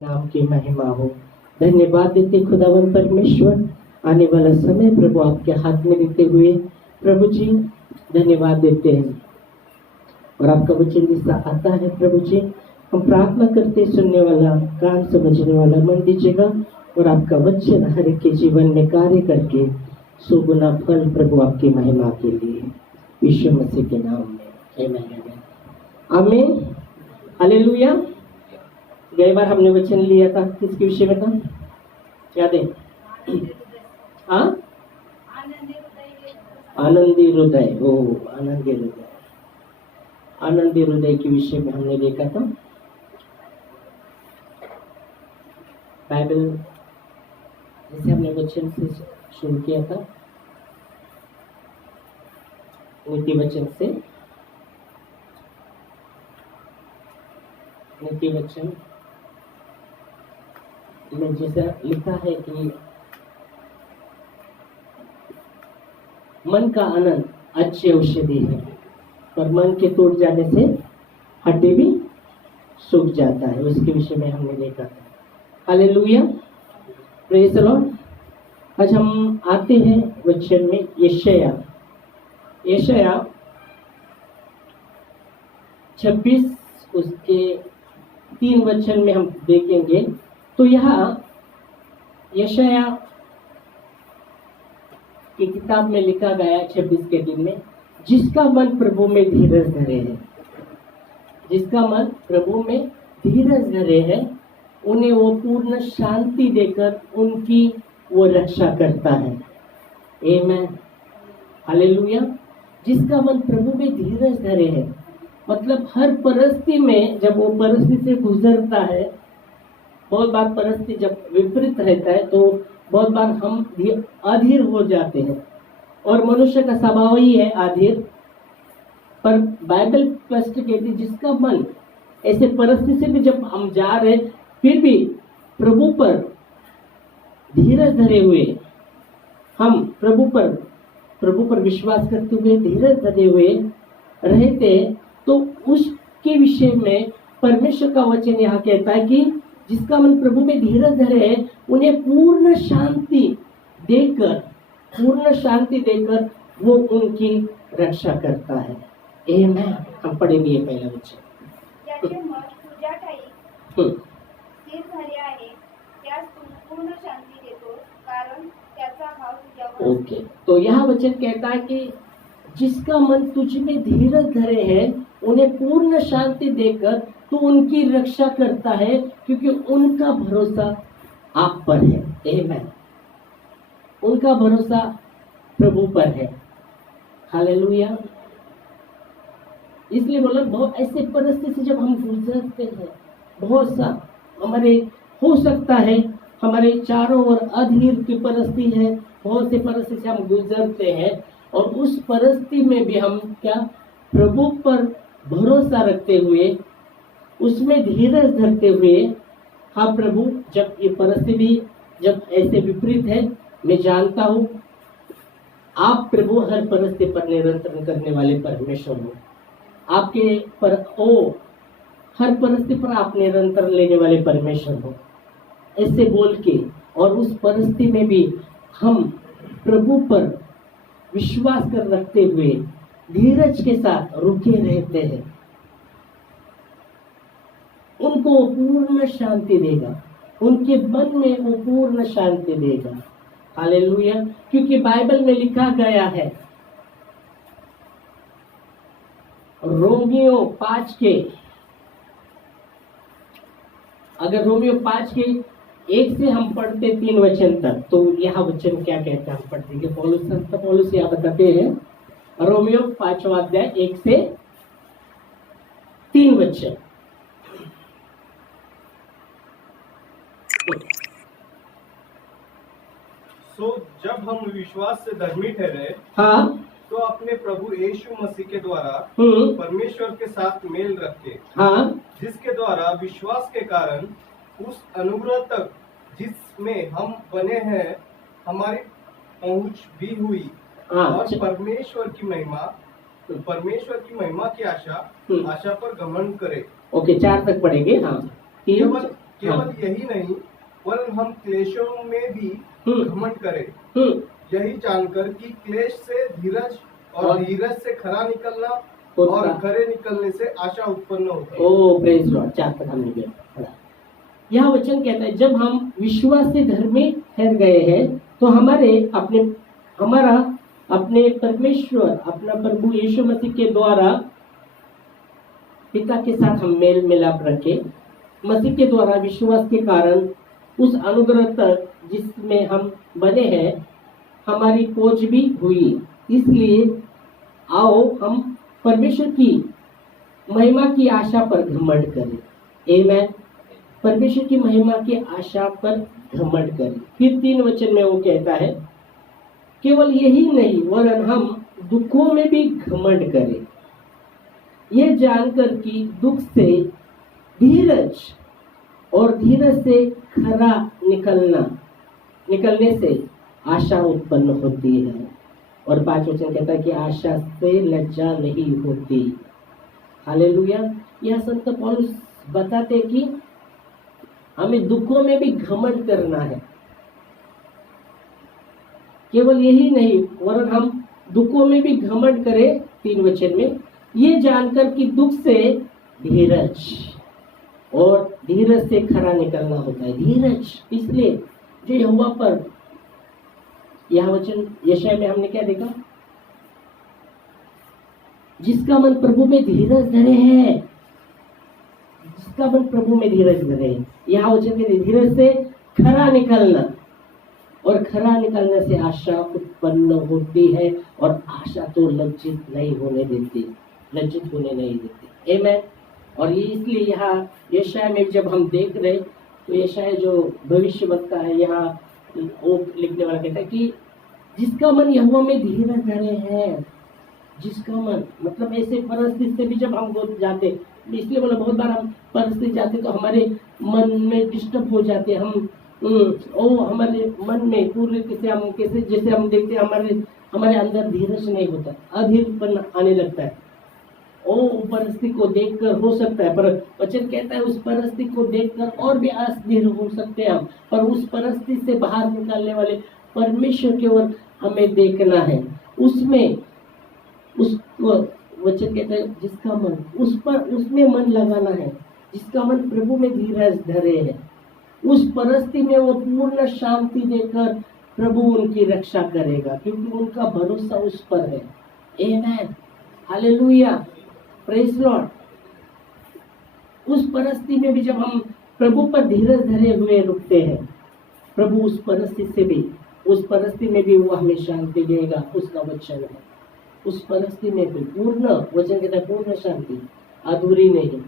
नाम की महिमा हो। धन्यवाद देते खुदावन परमेश्वर, आने वाला समय प्रभु आपके हाथ में देते हुए प्रभु जी धन्यवाद देते हैं। और आपका वचन जिसका आता है प्रभु जी, हम प्रार्थना करते सुनने वाला कान समझने वाला मन दीजिएगा और आपका वचन हर एक के जीवन में कार्य करके सुगुना फल प्रभु आपकी महिमा के लिए यीशु मसीह के नाम में आमीन आमीन हालेलुया। गई बार हमने वचन लिया था, किसके विषय में था याद है? हाँ, आनंदी हृदय। ओ आनंदी हृदय, आनंदी हृदय के विषय में हमने देखा था। बाइबल जैसे हमने वचन से शुरू किया था, नीति वचन से। नीति वचन में जैसा लिखा है कि मन का आनंद अच्छी औषधि है, पर मन के टूट जाने से हड्डी भी सूख जाता है। उसके विषय में हमने देखा था। Hallelujah, praise the Lord. आज हम आते हैं वचन में यशाया 26 उसके 3 वचन में हम देखेंगे। तो यहाँ यशाया की किताब में लिखा गया 26 के दिन में, जिसका मन प्रभु में धीरज धरे है, जिसका मन प्रभु में धीरज धरे है, उन्हें वो पूर्ण शांति देकर उनकी वो रक्षा करता है। आमीन हालेलुया। जिसका मन प्रभु में धीरज धरे है मतलब हर परिस्थिति में जब वो परिस्थिति से गुजरता है, बहुत बार परिस्थिति जब विपरीत रहता है तो बहुत बार हम अधीर हो जाते हैं, और मनुष्य का स्वभाव ही है अधीर। पर बाइबल स्पष्ट कहती है जिसका मन ऐसे परिस्थिति से भी जब हम जा रहे फिर भी प्रभु पर धीरज धरे हुए, हम प्रभु पर विश्वास करते हुए धीरज धरे हुए रहते, तो उसके विषय में परमेश्वर का वचन यहाँ कहता है कि जिसका मन प्रभु में धीरज धरे है, उन्हें पूर्ण शांति देकर वो उनकी रक्षा करता है। आमीन। हम पढ़ेंगे ये पहला वचन। त्याचे मन तुझ्या ठाई स्थिर झाले आहे, त्यास तू पूर्ण शांती देतो, कारण त्याचा भाव तुझ्यावर ओके, तो यह वचन कहता है कि जिसका मन तुझ में धीरज धरे है, उन्हें पूर्ण शांति देकर तू उनकी रक्षा करता है, क्योंकि उनका भरोसा आप पर है। आमीन। उनका भरोसा प्रभु पर है। हालेलुया। इसलिए बोला बहुत ऐसे परिस्थिति से जब हम गुजरते हैं, बहुत सा हमारे हो सकता है हमारे चारों ओर अधीर की परिस्थिति है, बहुत सी परिस्थिति से हम गुजरते हैं, और उस परिस्थिति में भी हम क्या प्रभु पर भरोसा रखते हुए, उसमें धीरज धरते हुए, हाँ प्रभु जब ये परिस्थिति जब ऐसे विपरीत है, मैं जानता हूँ आप प्रभु हर परिस्थिति पर नियंत्रण करने वाले परमेश्वर हो, आपके पर हर परिस्थिति पर आप नियंत्रण लेने वाले परमेश्वर हो, ऐसे बोल के, और उस परिस्थिति में भी हम प्रभु पर विश्वास कर रखते हुए धीरज के साथ रुके रहते हैं, उनको पूर्ण शांति देगा, उनके मन में वो पूर्ण शांति देगा। हालेलुया। क्योंकि बाइबल में लिखा गया है, रोमियो 5 के, अगर रोमियो 5 के 1 से हम पढ़ते 3 वचन तक, तो यह वचन क्या कहता है हम पढ़ देंगे। पौलुस यहाँ बताते हैं, रोमियो 5वां अध्याय 1 से 3 वचन। सो जब हम विश्वास से धर्मी ठहरे, हाँ, तो अपने प्रभु यीशु मसीह के द्वारा परमेश्वर के साथ मेल रखे, हाँ, जिसके द्वारा विश्वास के कारण उस अनुग्रह तक जिसमें हम बने हैं हमारी पहुंच भी हुई, हाँ, और परमेश्वर की महिमा की आशा पर घमंड करे। ओके, 4 तक पढ़ेंगे। हाँ, जब केवल यही नहीं वरन हम क्लेशों में भी घमंड करें, यही जानकर कि क्लेश से धीरज और धीरज से खरा निकलना और खरे निकलने से आशा उत्पन्न होती है। ओ प्रेज लॉर्ड। 4 पद हमने पढ़ा। यह वचन कहता है जब हम विश्वास से धर्मी ठहर गए हैं तो हमारा अपने परमेश्वर अपना प्रभु यीशु मसीह के द्वारा पिता के साथ हम मेल मिलाप रखे, मसीह के द्वारा विश्वास के कारण उस अनुग्रह तक जिसमें हम बने हैं हमारी खोज भी हुई। इसलिए आओ हम परमेश्वर की महिमा की आशा पर घमंड करें। आमेन। परमेश्वर की महिमा की आशा पर घमंड करें। फिर 3 वचन में वो कहता है केवल यही नहीं वरन हम दुखों में भी घमंड करें, यह जानकर कि दुख से धीरज और धीरज से खरा निकलने से आशा उत्पन्न होती है। और 5 वचन कहता है कि आशा से लज्जा नहीं होती। हालेलुया। यह संत पौलुस बताते कि हमें दुखों में भी घमंड करना है। केवल यही नहीं वरन हम दुखों में भी घमंड करें। 3 वचन में ये जानकर कि दुख से धीरज और धीरज से खरा निकलना होता है। धीरज इसलिए जो यहोवा पर, यह वचन यशाया में हमने क्या देखा, जिसका मन प्रभु में धीरज धरे है, जिसका मन प्रभु में धीरज धरे है। यह वचन के धीरज से खरा निकलना और खरा निकलने से आशा उत्पन्न होती है और आशा तो लज्जित नहीं देती। आमेन। और ये इसलिए यहाँ यशाया में जब हम देख रहे तो यशाया जो भविष्यवक्ता है यहाँ वो लिखने वाला कहता है कि जिसका मन यहोवा में धीरज धरे है, जिसका मन मतलब ऐसे परिस्थिति से भी जब हम जाते, इसलिए बोला बहुत बार हम परिस्थिति जाते तो हमारे मन में डिस्टर्ब हो जाते, हम हमारे मन में पूरे जैसे हम देखते हैं हमारे अंदर धीरज नहीं होता, अधीरपन आने लगता है। परिस्थिति को देखकर हो सकता है, पर वचन कहता है उस परिस्थिति को देखकर और भी अस्थिर हो सकते हैं हम, पर उस परिस्थिति से बाहर निकालने वाले परमेश्वर की ओर हमें देखना है। उसमें वचन कहता है जिसका मन उसमें मन लगाना है, जिसका मन प्रभु में धीरज धरे है, उस परिस्थिति में वो पूर्ण शांति देकर प्रभु उनकी रक्षा करेगा, क्योंकि उनका भरोसा उस पर है। आमेन। हालेलुया। Praise Lord. उस परिस्थिति में भी जब हम प्रभु पर धीरज धरे हुए रुकते हैं, प्रभु उस परिस्थिति में भी वो हमें शांति देगा, उसका वचन है। उस परिस्थिति में भी पूर्ण, वचन कहता है पूर्ण शांति, अधूरी नहीं,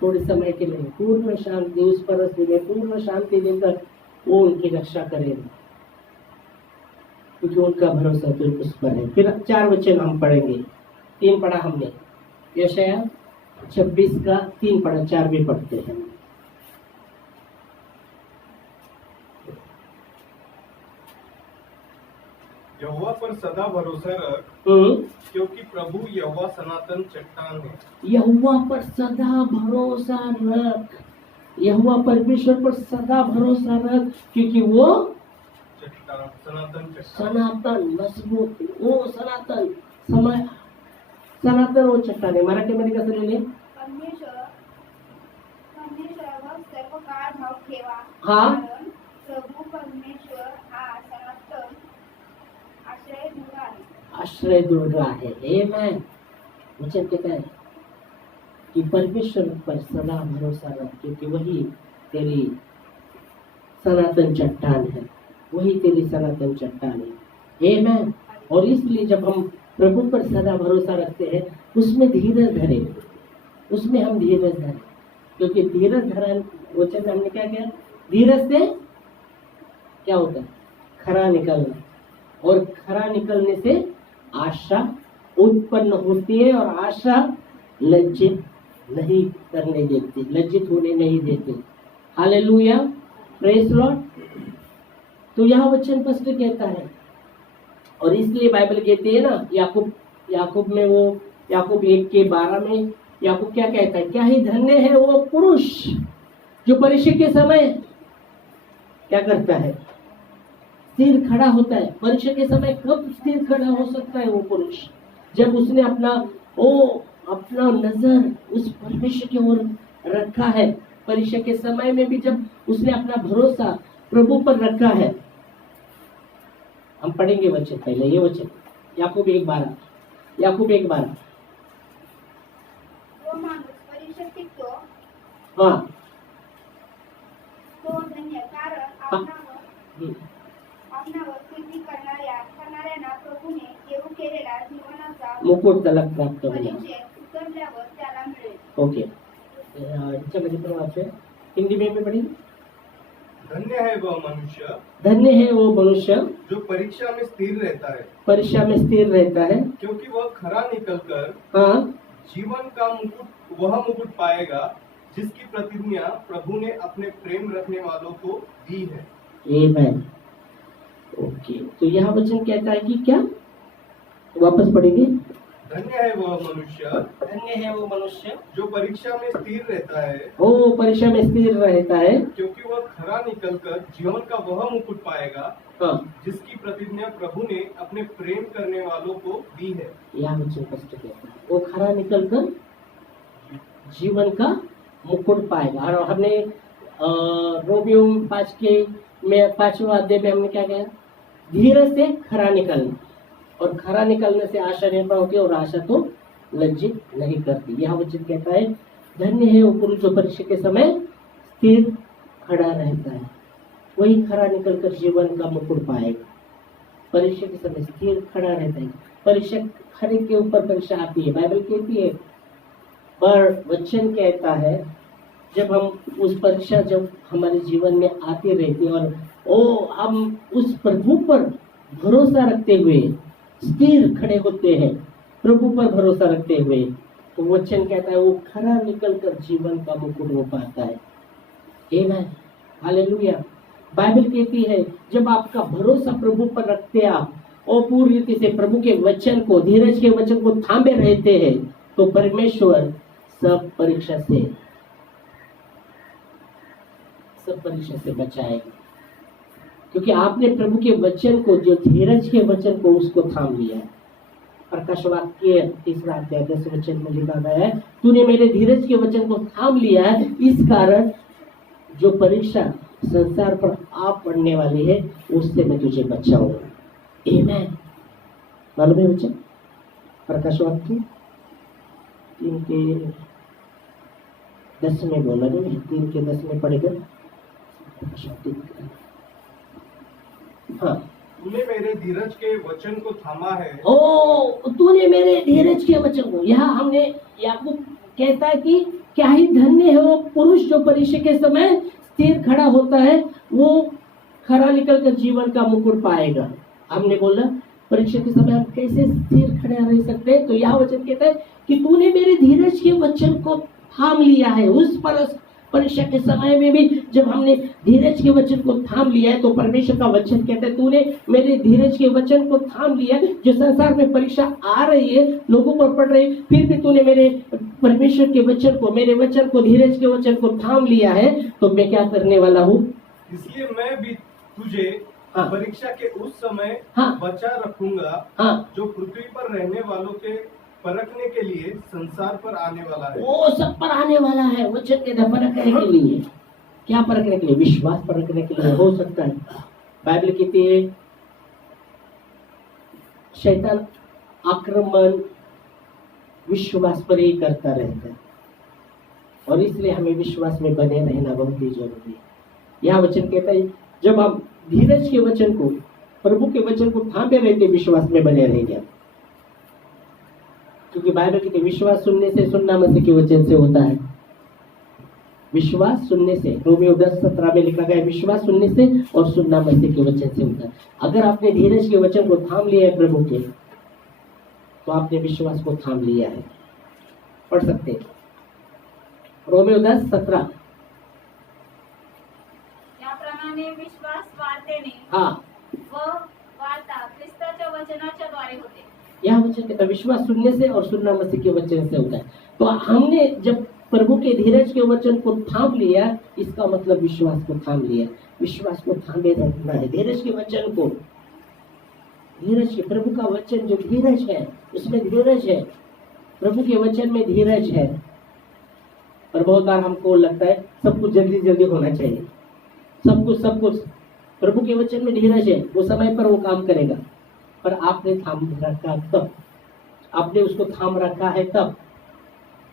थोड़े समय के लिए पूर्ण शांति, उस परिस्थिति में पूर्ण शांति देकर वो उनकी रक्षा करेगा, क्योंकि उनका भरोसा तो उस पर है। फिर 4 वचन हम पढ़ेंगे। 3 पढ़ा हमने, यशाया 26 का 3 पढ़ा, 4 भी पढ़ते हैं। यहोवा पर सदा भरोसा रख, क्योंकि प्रभु यहोवा सनातन चट्टान है। यहोवा पर सदा भरोसा रख, यहोवा परमेश्वर पर सदा भरोसा रख, क्योंकि वो सनातन मजबूत, वो सनातन वो चट्टान है। मराठीमध्ये कसं लिहिले? परमेश्वर सर्व काळ भाव ठेवा, हा कारण प्रभू परमेश्वर हा सनातन आश्रय दुर्ग आहे। आमेन। वचन कहता है कि परमेश्वर पर सदा भरोसा रख, क्योंकि वही तेरी सनातन चट्टान है, वही तेरी सनातन चट्टान है। आमेन। और इसलिए जब हम प्रभु पर सदा भरोसा रखते हैं, उसमें धीरज धरे, उसमें हम धीरज धरे, क्योंकि धीरज धरन वचन हमने क्या किया, धीरज से क्या होता है, खरा निकलना, और खरा निकलने से आशा उत्पन्न होती है, और आशा लज्जित नहीं करने देती, लज्जित होने नहीं देती। हालेलुया। Praise Lord. तो यह वचन स्पष्ट कहता है, और इसलिए बाइबल कहती है ना, याकूब में वो याकूब 1:12 में याकूब क्या कहता है, क्या ही धन्य है वो पुरुष जो परीक्षा के समय क्या करता है? स्थिर खड़ा होता है। परीक्षा के समय कब स्थिर खड़ा हो सकता है वो पुरुष? जब उसने अपना नजर उस परमेश्वर की ओर रखा है। परीक्षा के समय में भी जब उसने अपना भरोसा प्रभु पर रखा है। हम पढ़ेंगे वचन, पहले ये वचन याकूब 1:12। याकूब 1:12। तो माणूस परीक्षा टिकतो हाँ तो धन्य, कारण आपणावर प्रीती करणाऱ्यांना प्रभूने देऊ केलेला जीवनाचा मुकुट तलक प्राप्त होईल। परीक्षेत उतरल्यावर त्याला मिळेल. ओके, याच्यामध्ये पण वाचूया, हिंदी में भी पढ़ी। धन्य है वह मनुष्य, धन्य है वो मनुष्य जो परीक्षा में स्थिर रहता है, परीक्षा में स्थिर रहता है, क्योंकि वह खरा निकलकर हाँ जीवन का वह मुकुट पाएगा जिसकी प्रतिज्ञा प्रभु ने अपने प्रेम रखने वालों को दी है। आमेन। ओके, तो यहाँ वचन कहता है कि क्या? वापस पढ़ेंगे। धन्य है वह मनुष्य, धन्य है वो मनुष्य जो परीक्षा में स्थिर रहता है, वो परीक्षा में स्थिर रहता है, क्योंकि वह खरा निकलकर जीवन का वह मुकुट पाएगा हाँ जिसकी प्रतिज्ञा प्रभु ने अपने प्रेम करने वालों को दी है। यहाँ वचन स्पष्ट कहता है वो खरा निकलकर जीवन का मुकुट पाएगा। और हमने रोमियो 5वां अध्याय में हमने क्या कहा? धीरज से खरा निकलना, और खरा निकलने से आशा निर्भर होती है, और आशा तो लज्जित नहीं करती। यह वचन कहता है धन्य है वो पुरुष जो परीक्षा के समय स्थिर खड़ा रहता है, वही खरा निकलकर जीवन का मुकुट पाएगा। परीक्षा के समय स्थिर खड़ा रहता है। परीक्षा खड़े के ऊपर परीक्षा आती है, बाइबल कहती है, पर वचन कहता है जब हम उस परीक्षा जब हमारे जीवन में आती रहती है और हम उस प्रभु पर भरोसा रखते हुए स्थिर खड़े होते हैं, प्रभु पर भरोसा रखते हुए, तो वचन कहता है वो खरा निकलकर जीवन का मुकुट वो पाता है। आमेन, हालेलुया। बाइबल कहती है जब आपका भरोसा प्रभु पर रखते आप और पूरी रीति से प्रभु के वचन को, धीरज के वचन को थामे रहते हैं, तो परमेश्वर सब परीक्षा से बचाएगा, क्योंकि आपने प्रभु के वचन को, जो धीरज के वचन को, उसको थाम लिया है। प्रकाश वाक्य 3 अध्याय 10 वचन में लिखा गया है, तूने मेरे धीरज के वचन को थाम लिया है, इस कारण जो परीक्षा संसार पर आप पड़ने वाली है उससे मैं तुझे बचाऊंगा। आमेन। मालूम है वचन? प्रकाश वाक्य 3:10 में बोला नहीं, 3:10 में पढ़ेगा। हाँ, तूने मेरे धीरज के वचन को थामा है। तूने मेरे धीरज के वचन को, यहाँ हमने याकूब कहता है कि क्या ही धन्य है वो पुरुष जो परीक्षा के समय स्थिर खड़ा होता है, वो खरा निकलकर जीवन का मुकुट पाएगा। हमने बोला परीक्षा के समय हम कैसे स्थिर खड़े रह सकते हैं, तो यह वचन कहता है कि तूने मेरे धीरज के वचन को थाम लिया है। उस परीक्षा के समय में भी जब हमने धीरज के वचन को थाम लिया है, तो परमेश्वर का वचन कहता है तूने मेरे धीरज के वचन को थाम लिया। जो संसार में परीक्षा आ रही है, लोगों पर पड़ रही है, फिर भी तूने मेरे परमेश्वर के वचन को, मेरे वचन को, धीरज के वचन को थाम लिया है, तो मैं क्या करने वाला हूँ? इसलिए मैं भी तुझे परीक्षा के उस समय बचा रखूंगा जो पृथ्वी पर रहने वालों के परखने के लिए संसार पर आने वाला है। वो सब पर आने वाला है। वचन के परखने के लिए, क्या परखने के लिए? विश्वास परखने के लिए हो सकता है। बाइबल कहती है शैतान आक्रमण विश्वास पर ही करता रहता है, और इसलिए हमें विश्वास में बने रहना बहुत ही जरूरी है। यह वचन कहता है जब हम धीरज के वचन को, प्रभु के वचन को थामे रहते, विश्वास में बने रहेंगे। क्योंकि बाइबल कहती है विश्वास सुनने से, सुनना मसीह के वचन से होता है। विश्वास सुनने से, रोमियो 10:17 में लिखा गया विश्वास सुनने से और सुनना मसीह के वचन से होता है। अगर आपने धीरज के वचन को थाम लिया है प्रभु के, तो आपने विश्वास को थाम लिया है। पढ़ सकते हैं रोमियो 10:17। याप्रमाणे विश्वास वार्तेने व वार्ता ख्रिस्ताच्या वचनाच्या द्वारे होते। यह वचन कहता है विश्वास सुनने से और सुनना मसीह के वचन से होता है। तो हमने जब प्रभु के धीरज के वचन को थाम लिया, इसका मतलब विश्वास को थाम लिया। विश्वास को थामे रखना है, धीरज के वचन को, धीरज के, प्रभु का वचन जो धीरज है उसमें धीरज है, प्रभु के वचन में धीरज है। और बहुत बार हमको लगता है सब कुछ जल्दी जल्दी होना चाहिए, सब कुछ प्रभु के वचन में धीरज है, वो समय पर वो काम करेगा। पर आपने थाम रखा तब, आपने उसको थाम रखा है तब,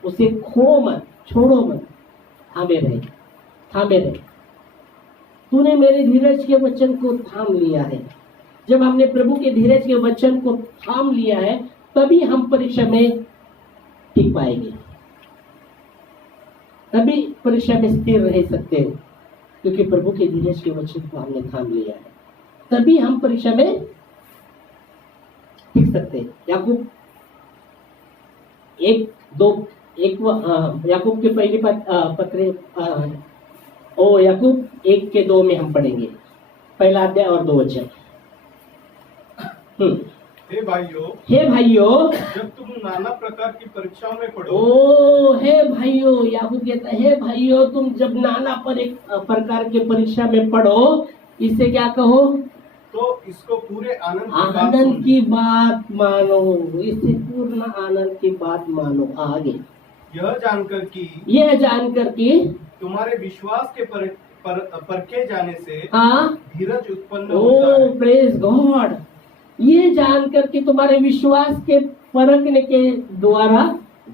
उसे खो मत, छोड़ो मत, थामे रहे। तूने मेरे धीरज के वचन को थाम लिया है। जब हमने प्रभु के धीरज के वचन को थाम लिया है तभी हम परीक्षा में टिक पाएंगे, तभी परीक्षा में स्थिर रह सकते हैं, क्योंकि प्रभु के धीरज के वचन को हमने थाम लिया है, तभी हम परीक्षा में टिक सकते हैं। याकूब याकूब के पहली पत्र याकूब 1:2 में हम पढ़ेंगे, पहला अध्याय और 2 वचन। हे भाइयों, जब तुम नाना प्रकार की परीक्षाओं में पढ़ो। हे भाइयों, याकूब कहता है, हे भाइयों, तुम जब नाना प्रकार के परीक्षा में पढ़ो, इससे क्या कहो? तो इसको पूरे आनंद की बात मानो, इससे पूर्ण आनंद की बात मानो। आगे यह जानकर कि तुम्हारे विश्वास के परखे जाने से धीरज उत्पन्न होता है। Praise God. ये जानकर कि तुम्हारे विश्वास के परखने के द्वारा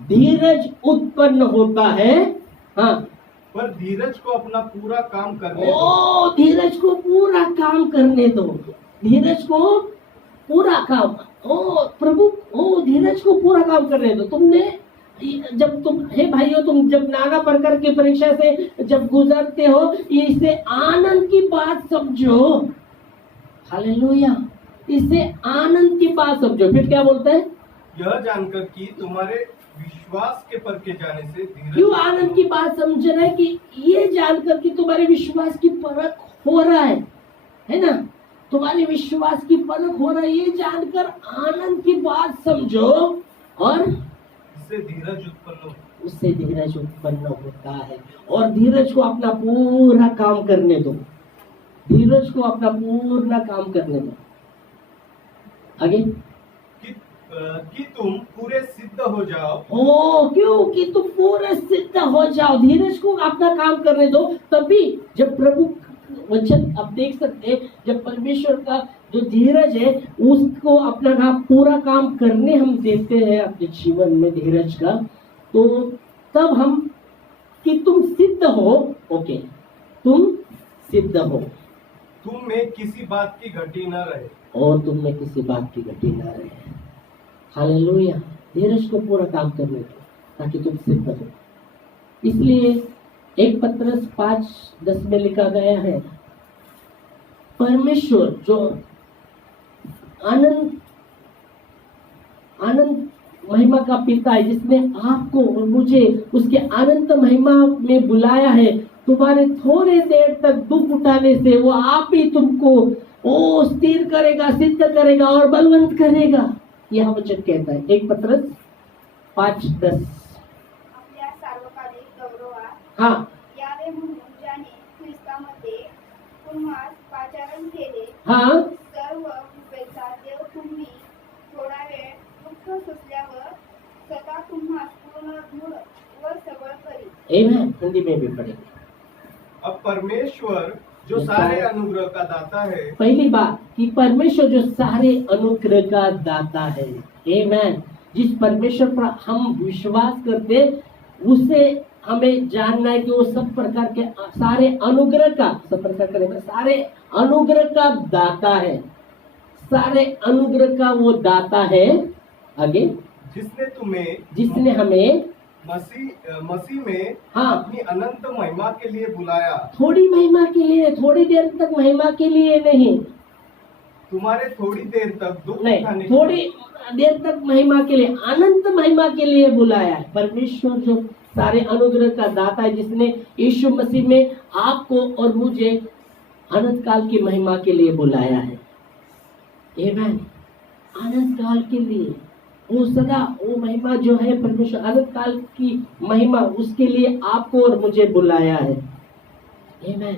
धीरज उत्पन्न होता है। हाँ, पर धीरज को अपना पूरा काम करने दो। धीरज को पूरा काम करने दो, धीरज को पूरा काम, प्रभु, धीरज को पूरा काम करने दो। तुमने जब तुम, हे भाइयों, तुम जब नाना प्रकार की परीक्षा से जब गुजरते हो, इसे आनंद की बात समझो। हालेलुया, इसे आनंद की बात समझो। फिर क्या बोलता है? यह जानकर कि तुम्हारे विश्वास के परखे जाने से क्यों आनंद की बात समझ रहा है? कि ये जानकर कि तुम्हारे विश्वास की परख हो रहा है ना, तुम्हारे विश्वास की परख हो रहा है, ये जानकर आनंद की बात समझो, और उससे धीरज उत्पन्न होता है। और धीरज को अपना पूरा काम करने दो, धीरज को अपना पूरा काम करने दो। आगे कि तुम पूरे सिद्ध हो जाओ। क्यों? कि तुम पूरे सिद्ध हो जाओ, धीरज को अपना काम करने दो। तभी जब प्रभु वचन आप देख सकते हैं, जब परमेश्वर का जो धीरज है उसको अपना पूरा काम करने हम देते हैं अपने जीवन में धीरज का, तो तब हम कि तुम सिद्ध हो। ओके, तुम सिद्ध हो, तुम में किसी बात की घटी न रहे, और तुम में किसी बात की घटी न रहे। हालेलुया, धीरज को पूरा काम करने दो ताकि तुम सिद्ध हो। इसलिए 1 पत्रस 5:10 में लिखा गया है, परमेश्वर जो आनंद महिमा का पिता है, जिसने आपको और मुझे उसके अनंत महिमा में बुलाया है, तुम्हारे थोड़े देर तक दुख उठाने से वो आप ही तुमको स्थिर करेगा, सिद्ध करेगा और बलवंत करेगा। यह वचन कहता है 1 पत्रस 5:10। आपल्या सार्वकालिक गौरवात हाँ, यावे म्हणून ज्याने ख्रिस्तामध्ये तुम्हास पाचारण केले, हाँ, सर्व कृपेचा देव तुम्ही थोडा वेळ दुःख सोसल्यावर स्वतः तुम्हास पूर्ण दृढ व सबळ करी। आमेन। हिंदी में भी पढ़ेंगे। अब परमेश्वर जो सारे अनुग्रह का दाता है, पहली बात कि परमेश्वर जो सारे अनुग्रह का दाता है, आमेन, जिस परमेश्वर पर हम विश्वास करते उसे हमें जानना है कि वो सब प्रकार के सारे अनुग्रह का, सब प्रकार के सारे अनुग्रह का दाता है, सारे अनुग्रह का वो दाता है। आगे, जिसने हमें मसीह में हाँ, अपनी अनंत महिमा के लिए बुलाया। थोड़ी महिमा के लिए, थोड़ी देर तक महिमा के लिए नहीं, तुम्हारे थोड़ी देर तक दुख नहीं, थोड़ी देर तक महिमा के लिए, अनंत महिमा के लिए बुलाया है। परमेश्वर जो सारे अनुग्रह का दाता है, जिसने यीशु मसीह में आपको और मुझे अनंत काल की महिमा के लिए बुलाया है। आमेन, अनंत काल के लिए। वो सदा वो महिमा जो है परमेश्वर अनंत काल की महिमा, उसके लिए आपको और मुझे बुलाया है। आमीन।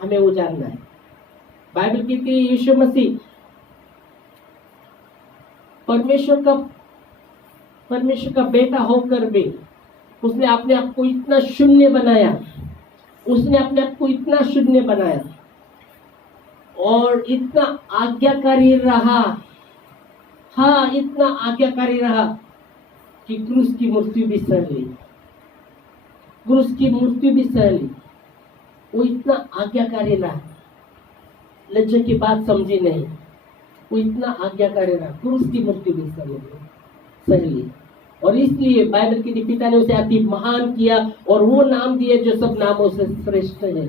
हमें वो जानना है। बाइबल कहती है यीशु मसीह परमेश्वर का बेटा होकर भी उसने अपने आप को इतना शून्य बनाया, उसने अपने आप को इतना शून्य बनाया और इतना आज्ञाकारी रहा। हाँ, इतना आज्ञाकारी रहा कि क्रूस की मृत्यु भी सह ली, क्रूस की मृत्यु भी सह ली। वो इतना आज्ञाकारी रहा, लज्जा की बात समझी नहीं, वो इतना आज्ञाकारी रहा, क्रूस की मृत्यु भी सह ली। और इसलिए बाइबल के पिता ने उसे अति महान किया और वो नाम दिए जो सब नामों से श्रेष्ठ है,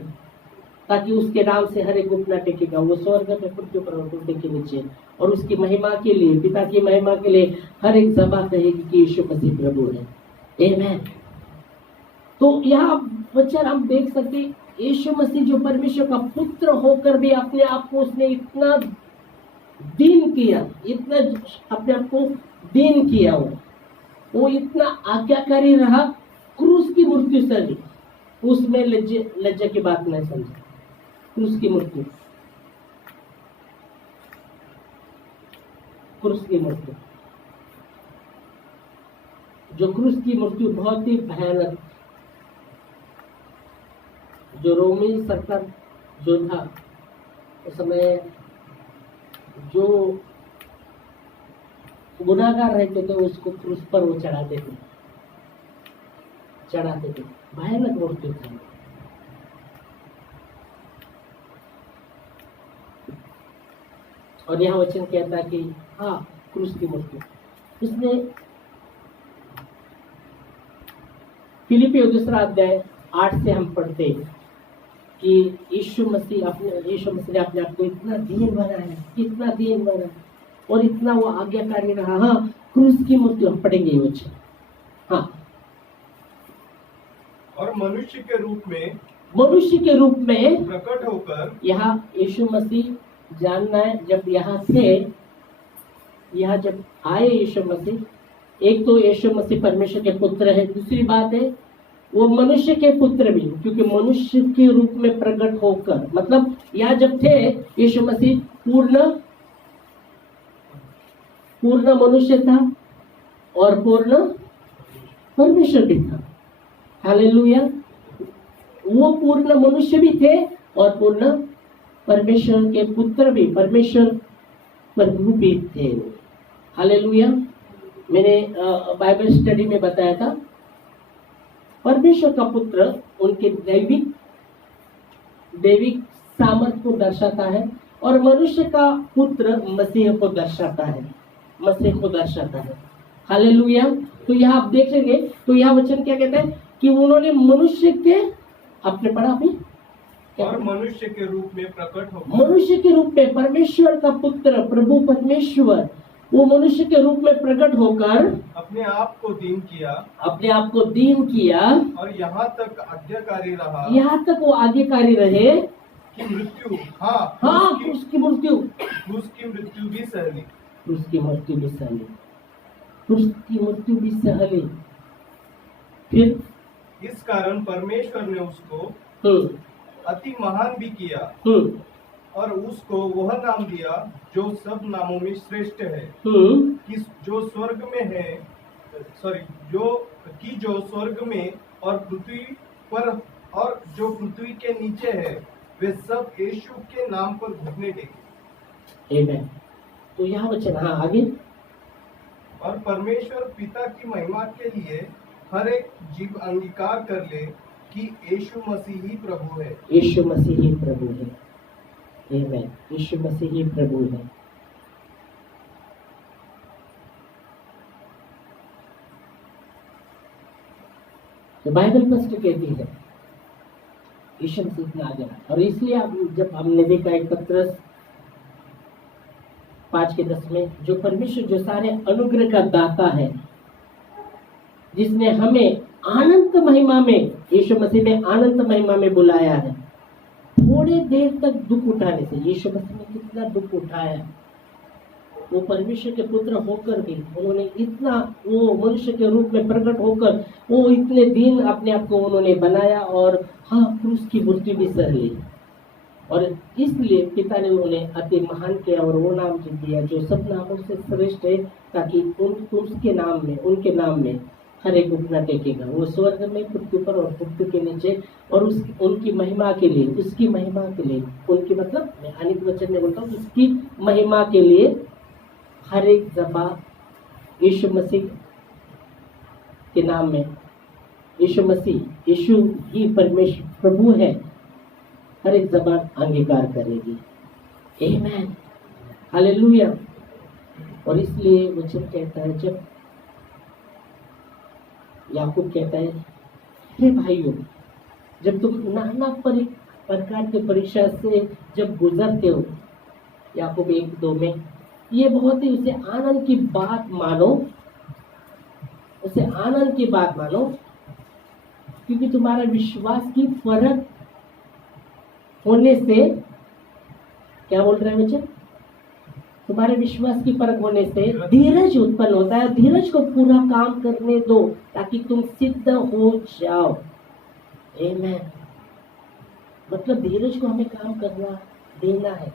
ताकि उसके नाम से हर एक घुटना टेकेगा, वो स्वर्ग में, पृथ्वी पर और पृथ्वी के नीचे, और उसकी महिमा के लिए, पिता की महिमा के लिए हर एक ज़बान कहेगी कि यीशु मसीह प्रभु है। आमीन। तो यहाँ वचन हम देख सकते, यीशु मसीह जो परमेश्वर का पुत्र होकर भी अपने आप को उसने इतना दीन किया, इतना अपने आप को दीन किया, वो इतना आज्ञाकारी रहा, क्रूस की मृत्यु सह ली, उसमें लज्जा की बात नहीं समझा। क्रूस की मृत्यु, क्रूस की मृत्यु, जो क्रूस की मृत्यु बहुत ही भयानक, जो रोमी सरकार जो था उस समय, जो गुनाहगार रहते थे उसको क्रूस पर वो चढ़ाते थे। भयानक मृत्यु था। और यहाँ वचन कहता है कि हाँ, क्रूस की मृत्यु। उसने फिलिपियों 2 अध्याय 8 से हम पढ़ते हैं कि यीशु मसीह ने अपने आप को इतना दीन बनाया, और इतना वो आज्ञाकारी रहा। हाँ, क्रूस की मृत्यु हम पढ़ेंगे ये वचन। हाँ, और मनुष्य के रूप में प्रकट होकर, यहाँ यीशु मसीह जानना है, जब जब आए यीशु मसीह, एक तो यीशु मसीह परमेश्वर के पुत्र है, दूसरी बात है वो मनुष्य के पुत्र भी, क्योंकि मनुष्य के रूप में प्रकट होकर, मतलब यहाँ जब थे यीशु मसीह पूर्ण मनुष्य था और पूर्ण परमेश्वर भी था। हालेलुया। वो पूर्ण मनुष्य भी थे और पूर्ण परमेश्वर के पुत्र भी, परमेश्वर प्रभु भी थे। हालेलुया। मैंने बाइबल स्टडी में बताया था, परमेश्वर का पुत्र उनके दैविक सामर्थ को दर्शाता है, और मनुष्य का पुत्र मसीह को दर्शाता है। हालेलुया। तो यहाँ आप देखेंगे तो यहाँ वचन क्या कहता है कि उन्होंने मनुष्य के, आपने पढ़ा भी, और मनुष्य के रूप में प्रकट हो, मनुष्य के रूप में परमेश्वर का पुत्र प्रभु परमेश्वर वो मनुष्य के रूप में प्रकट होकर अपने आप को दीन किया, और यहाँ तक वो आज्ञाकारी रहे कि मृत्यु, उसकी मृत्यु भी सह ली। फिर इस कारण परमेश्वर ने उसको अति महान भी किया, और उसको वह नाम दिया जो सब नामों में श्रेष्ठ है, कि जो स्वर्ग में और पृथ्वी पर और जो पृथ्वी के नीचे है, वे सब यीशु के नाम पर घुटने टेके। आमीन। तो यहाँ वचन, हाँ आगे, और परमेश्वर पिता की महिमा के लिए हर एक जीव अंगीकार कर ले कि यीशु मसीह ही प्रभु है। यीशु मसीह ही प्रभु है। आमीन। यीशु मसीह ही प्रभु है। तो बाइबल स्पष्ट कहती है यीशु मसीह इतना आगे, और इसलिए जब हमने देखा एक पत्रस 5:10 में, जो परमेश्वर जो सारे अनुग्रह का दाता है, जिसने हमें अनंत महिमा में, यीशु मसीह ने अनंत महिमा में बुलाया है, थोड़े देर तक दुख उठाने से, यीशु मसीह ने कितना दुख उठाया, वो परमेश्वर के पुत्र होकर भी उन्होंने इतना, वो मनुष्य के रूप में प्रकट होकर वो इतने दिन अपने आप को उन्होंने बनाया और हाँ, क्रूस की मृत्यु भी सह ली। और इसलिए पिता ने उन्हें अति महान किया और वो नाम दिया जो सब नामों से श्रेष्ठ है, ताकि उसके नाम में, उनके नाम में हर एक घुटना टेकेगा, वो स्वर्ग में, पृथ्वी पर और पृथ्वी के नीचे, और उनकी महिमा के लिए, उसकी महिमा के लिए, उनकी मतलब मैं अनेक वचन में बोलता हूँ, उसकी महिमा के लिए हर एक ज़बान यीशु मसीह के नाम में, यीशु मसीह, यीशु ही परमेश्वर प्रभु है, हर एक ज़बान अंगीकार करेगी। आमीन, हालेलुया। और इसलिए वचन कहता है, जब याकूब कहता है, हे भाइयों, जब तुम नाना प्रकार के परीक्षा से जब गुजरते हो, याकूब 1:2 में, ये बहुत ही उसे आनंद की बात मानो, उसे आनंद की बात मानो, क्योंकि तुम्हारा विश्वास की फर्क होने से, क्या बोल रहे हैं बच्चे, तुम्हारे विश्वास की परख होने से धीरज उत्पन्न होता है। धीरज को पूरा काम करने दो ताकि तुम सिद्ध हो जाओ। आमीन। मतलब धीरज को हमें काम करना देना है,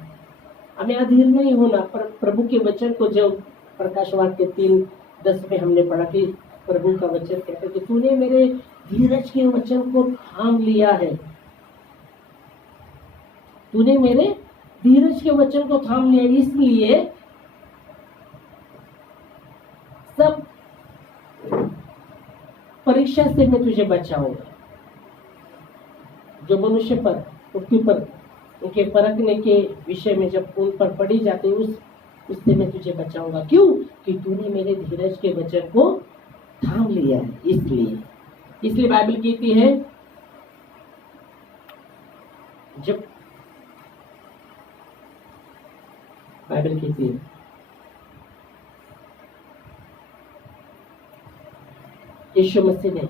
हमें अधीर नहीं होना। प्रभु के वचन को, जो प्रकाशवाद के 3:10 में हमने पढ़ा कि प्रभु का वचन कहता है कि तूने मेरे धीरज के वचन को थाम लिया है, तूने मेरे धीरज के वचन को थाम लिया, इसलिए सब परीक्षा से मैं तुझे बचाऊंगा। जो मनुष्य पर, पृथ्वी पर उनके परखने के विषय में जब उन पर पड़ी जाती है, उससे मैं तुझे बचाऊंगा। क्यों? कि तूने मेरे धीरज के वचन को थाम लिया है। इसलिए बाइबल कहती है, जब बाइबल कहती है, यीशु मसीह ने,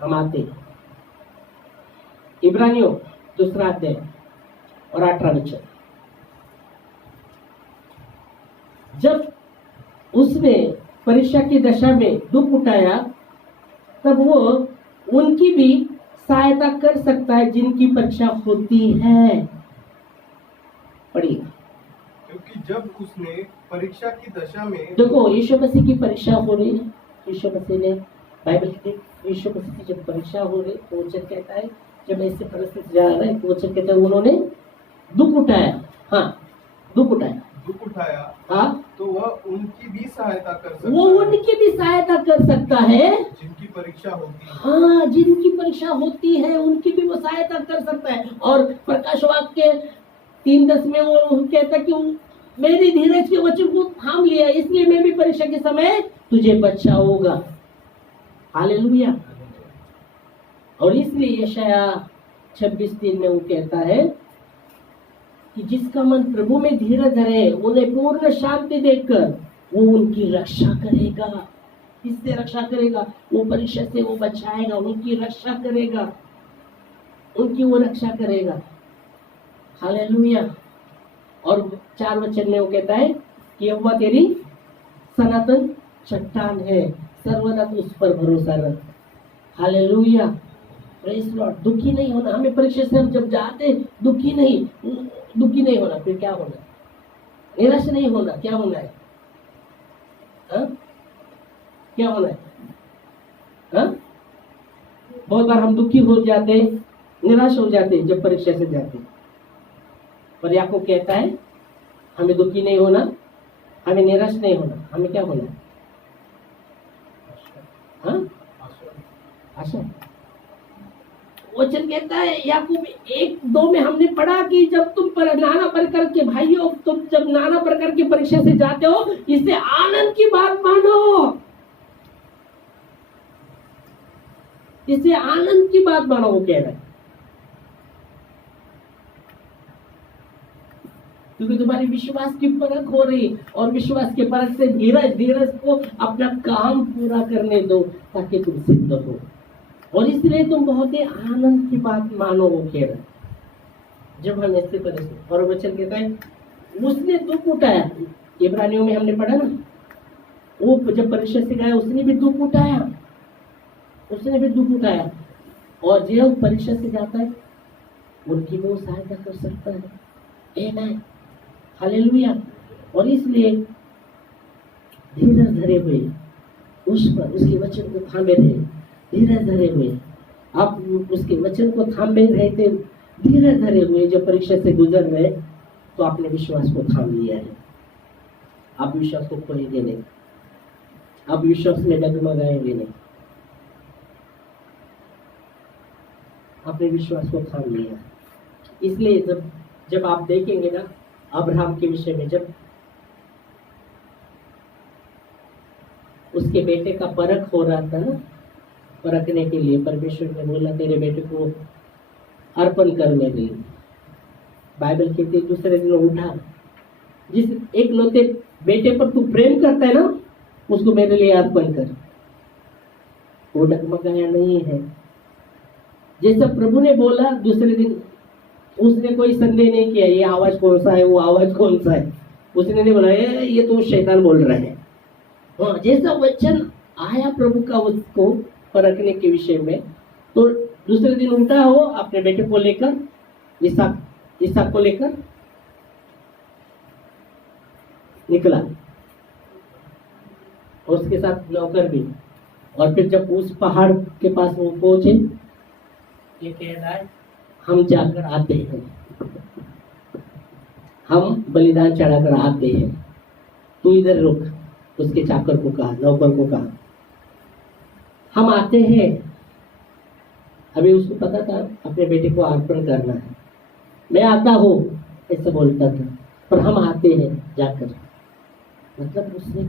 हम आते इब्रानियों 2 अध्याय और 18 वचन, जब उसने परीक्षा की दशा में दुख उठाया, तब वो उनकी भी सहायता कर सकता है जिनकी परीक्षा होती है। पढ़िए। क्योंकि जब उसने परीक्षा की दशा में, देखो यीशु मसीह की परीक्षा हो रही है, यीशु मसीह ने, बाइबल कहती है यीशु मसीह की जब परीक्षा हो रही, तो वचन कहता है जब ऐसे परिस्थिति जा रहा है, तो वचन कहता है उन्होंने दुख उठाया। हाँ, दुख उठाया, हाँ, तो वह उनकी भी सहायता कर सकता वो है, उनकी भी सहायता कर सकता है जिनकी परीक्षा होती है। हाँ, जिनकी परीक्षा होती है उनकी भी वो सहायता कर सकता है। और प्रकाश वाक्य 3:10 में वो कहता है कि मेरी धीरज के वचन को थाम लिया, इसलिए मैं भी परीक्षा के समय तुझे बचाऊंगा। हालेलुया। और इसलिए यशाया 26:3 में वो कहता है कि जिसका मन प्रभु में धीरज धरे, उन्हें पूर्ण शांति देकर वो उनकी रक्षा करेगा। किससे रक्षा करेगा? वो परीक्षा से वो बचाएगा, उनकी रक्षा करेगा, उनकी वो रक्षा करेगा। हालेलुया। और 4 वचन में वो कहता है कि यहोवा तेरी सनातन चट्टान है, सर्वदा उस पर भरोसा रख। Hallelujah, praise Lord. दुखी नहीं होना, हमें परीक्षा से हम जब जाते दुखी नहीं होना। फिर क्या होना? निराश नहीं होना। क्या होना है? हा? क्या होना है? हा? बहुत बार हम दुखी हो जाते, निराश हो जाते जब परीक्षा से जाते, पर याकूब कहता है हमें दुखी नहीं होना, हमें निराश नहीं होना, हमें क्या होना है? हाँ? आशा। वचन कहता है याकूब 1:2 में हमने पढ़ा कि जब तुम नाना प्रकार के भाइयों, तुम जब नाना प्रकार की परीक्षा से जाते हो, इसे आनंद की बात मानो, इसे आनंद की बात मानो। वो कह रहा है क्योंकि तुम्हारी विश्वास की परख हो रही, और विश्वास के परख से धीरज को अपना काम पूरा करने दो ताकि तुम सिद्ध हो। और इसलिए तुम बहुत ही आनंद की बात मानो। वो कह रहा है जब हम ऐसे परिस्थिति, और वचन कहता है उसने दुख उठाया। इब्रानियों में हमने पढ़ा ना, वो जब परीक्षा से गया उसने भी दुख उठाया, उसने भी दुख उठाया। और जो परीक्षा से जाता है उनकी वो सहायता कर सकता है। आमीन, हालेलुया। और इसलिए धीरज धरे हुए उस पर, उसके वचन को थामे रहे, धीरज धरे हुए। आप उसके वचन को थामे रहते, धीरज धरे हुए जब परीक्षा से गुजर रहे, तो आपने विश्वास को थाम लिया है। आप विश्वास को खोएंगे नहीं, आप विश्वास में डगमगाएंगे नहीं, आपने विश्वास को थाम लिया। इसलिए जब आप देखेंगे ना अब्राहम के विषय में, जब उसके बेटे का परख हो रहा था ना, परखने के लिए परमेश्वर ने बोला तेरे बेटे को अर्पण कर मेरे लिए। बाइबल कहती है दूसरे दिन उठा, जिस एक लौते बेटे पर तू प्रेम करता है ना उसको मेरे लिए अर्पण कर। वो डगमगाया नहीं है। जैसा प्रभु ने बोला दूसरे दिन उसने कोई संदेह नहीं किया ये आवाज कौन सा है, वो आवाज कौन सा है। उसने नहीं बोला ये तो शैतान बोल रहा है। हाँ, जैसा वचन आया प्रभु का उसको परखने के विषय में, तो दूसरे दिन उठा हो अपने बेटे को लेकर, इसहाक को लेकर निकला, और उसके साथ नौकर भी। और फिर जब उस पहाड़ के पास वो पहुंचे, ये कह रहा है हम जाकर आते हैं, हम बलिदान चढ़ाकर आते हैं, तू इधर रुक। उसके चाकर को कहा, नौकर को कहा हम आते हैं। अभी उसको पता था अपने बेटे को अर्पण करना है। मैं आता हूँ ऐसा बोलता था, पर हम आते हैं जाकर। मतलब उसने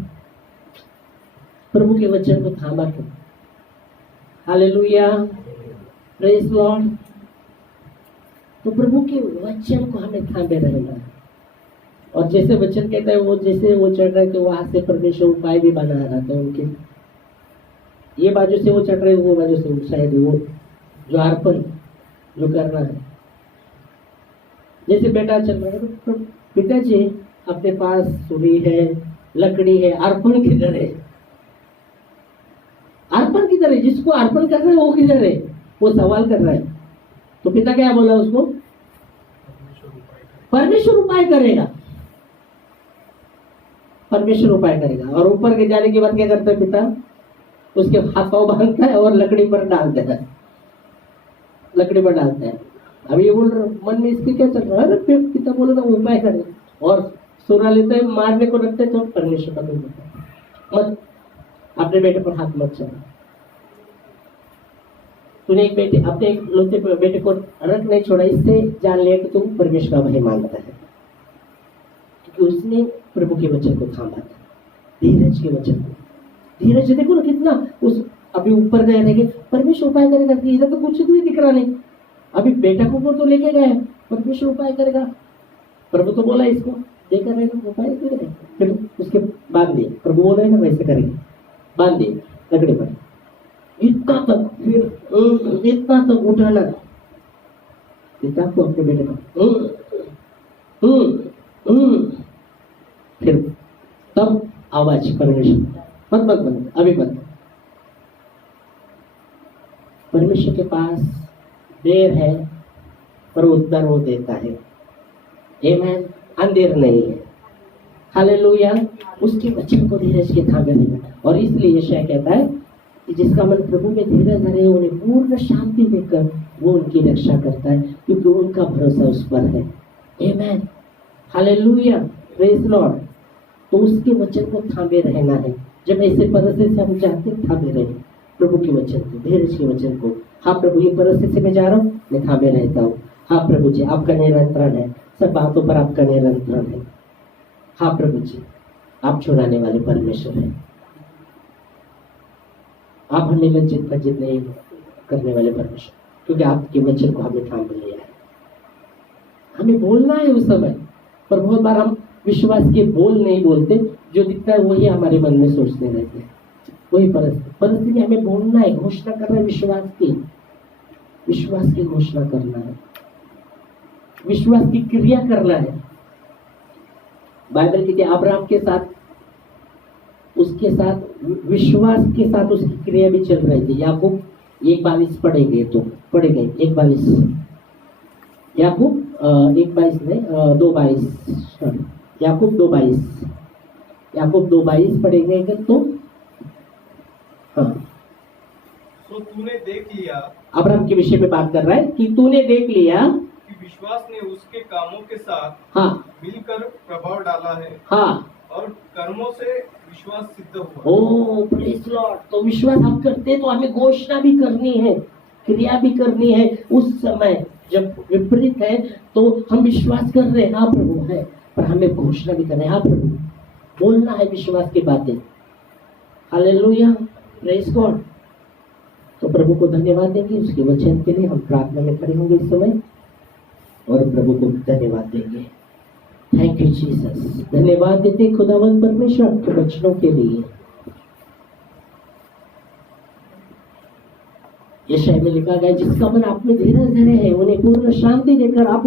प्रभु के वचन को थामा था। Hallelujah, praise Lord. तो प्रभु के वचन को हमें थामे रहना है। और जैसे वचन कहता है वो जैसे वो चढ़ रहे थे वहां से परमेश्वर उपाय भी बना रहा था उनके। ये बाजू से वो चढ़ रहे, वो बाजू से शायद वो जो अर्पण जो करना है। जैसे बेटा चल रहा है तो पिताजी अपने पास सुरी है, लकड़ी है, अर्पण किधर है? अर्पण किधर है? जिसको अर्पण कर रहा है वो किधर है? वो सवाल कर रहा है। तो पिता क्या बोला उसको? परमेश्वर उपाय करेगा, परमेश्वर उपाय करेगा। और ऊपर के जाने के बाद क्या करता है पिता? उसके हाथ पांव बांधता है और लकड़ी पर डालता है, लकड़ी पर डालता है। अभी ये बोल रहा मन में इसके क्या चल रहा है? पिता बोल रहा उपाय करेगा, और सुरा लेता है, मारने को रखते तो परमेश्वर का मत, अपने बेटे पर हाथ मत चला। तूने एक बेटे, अपने एक लोते बेटे को रख नहीं छोड़ा, इससे जान लिया कि तुम परमेश्वर का भय मानता है, क्योंकि उसने प्रभु के वचन को थामा था, धीरज के वचन को। धीरज देखो ना कितना, उस अभी ऊपर गए रहेंगे परमेश्वर उपाय करेगा, इधर तो कुछ भी दिख रहा नहीं। अभी बेटा को तो लेके गए, परमेश्वर उपाय करेगा। प्रभु तो बोला इसको देकर रहेगा, उपाय करेगा। फिर उसके बांध दिए, प्रभु बोल रहे ना वैसे करेंगे, बांध दिए लकड़ी पर। इतना तक, फिर इतना तक उठाना पिता को अपने बेटे का, फिर तब आवाज परमेश्वर मत अभी मत। परमेश्वर के पास देर है पर उत्तर वो देता है। आमीन, अंधेर नहीं है। हालेलुया। उसके वचन को धीरज के थामे रहना। और इसलिए यशायाह कहता है कि जिसका मन प्रभु में धीरज धरे उन्हें पूर्ण शांति देकर वो उनकी रक्षा करता है, क्योंकि उनका भरोसा उस पर है। आमीन, हालेलुया, प्रेज लॉर्ड। तो उसके वचन को थामे रहना है। जब ऐसे परिस्थिति से हम चाहते हैं थामे रहे प्रभु के वचन को, धीरज के वचन को। हाँ प्रभु, ये परिस्थिति से मैं जा रहा हूँ, मैं थामे रहता हूँ। हाँ प्रभु जी, आपका नियंत्रण है, सब बातों पर आपका नियंत्रण है। हाँ प्रभु जी, आप छुड़ाने वाले परमेश्वर हैं। आप हमें लज्जित पज्जित नहीं करने वाले परमेश्वर, क्योंकि आपके वचन को हमने थाम लिया है। हमें बोलना है उस समय, पर बहुत बार हम विश्वास के बोल नहीं बोलते, जो दिखता है वही हमारे मन में सोचते रहते हैं। वही परिस्थिति में हमें बोलना है, घोषणा करना है, विश्वास की घोषणा करना है, विश्वास की क्रिया करना है। बाइबल कहती है अब्राहम के साथ, उसके साथ विश्वास के साथ उसकी क्रिया भी चल रही थी। याकूब 1:22 पढ़ेंगे तो पढ़ेंगे 1:22, याकूब 1:22 नहीं 2:22, याकूब 2:22, याकूब 2:22 पढ़ेंगे तो हाँ। तो तूने देख लिया, अब्राहम के विषय में बात कर रहा है कि तूने देख लिया कि विश्वास ने उसके कामों के साथ हाँ मिलकर प्रभाव डाला है हाँ और कर्मों से विश्वास सिद्ध हुआ। ओ प्रेज लॉर्ड। तो विश्वास हम करते हैं तो हमें घोषणा भी करनी है, क्रिया भी करनी है। उस समय जब विपरीत है तो हम विश्वास कर रहे हैं हाँ प्रभु है, पर हमें घोषणा भी करना है हाँ प्रभु, बोलना है विश्वास की बातें। Hallelujah, praise God. तो प्रभु को धन्यवाद देंगे उसके वचन के लिए। हम प्रार्थना में खड़े होंगे इस समय और प्रभु को धन्यवाद देंगे। Thank you Jesus. धन्यवाद देते खुदावंद परमेश्वर के वचनों के लिए। यशायाह में लिखा गया जिसका मन आप में धीरज धरे है उन्हें पूर्ण शांति देकर आप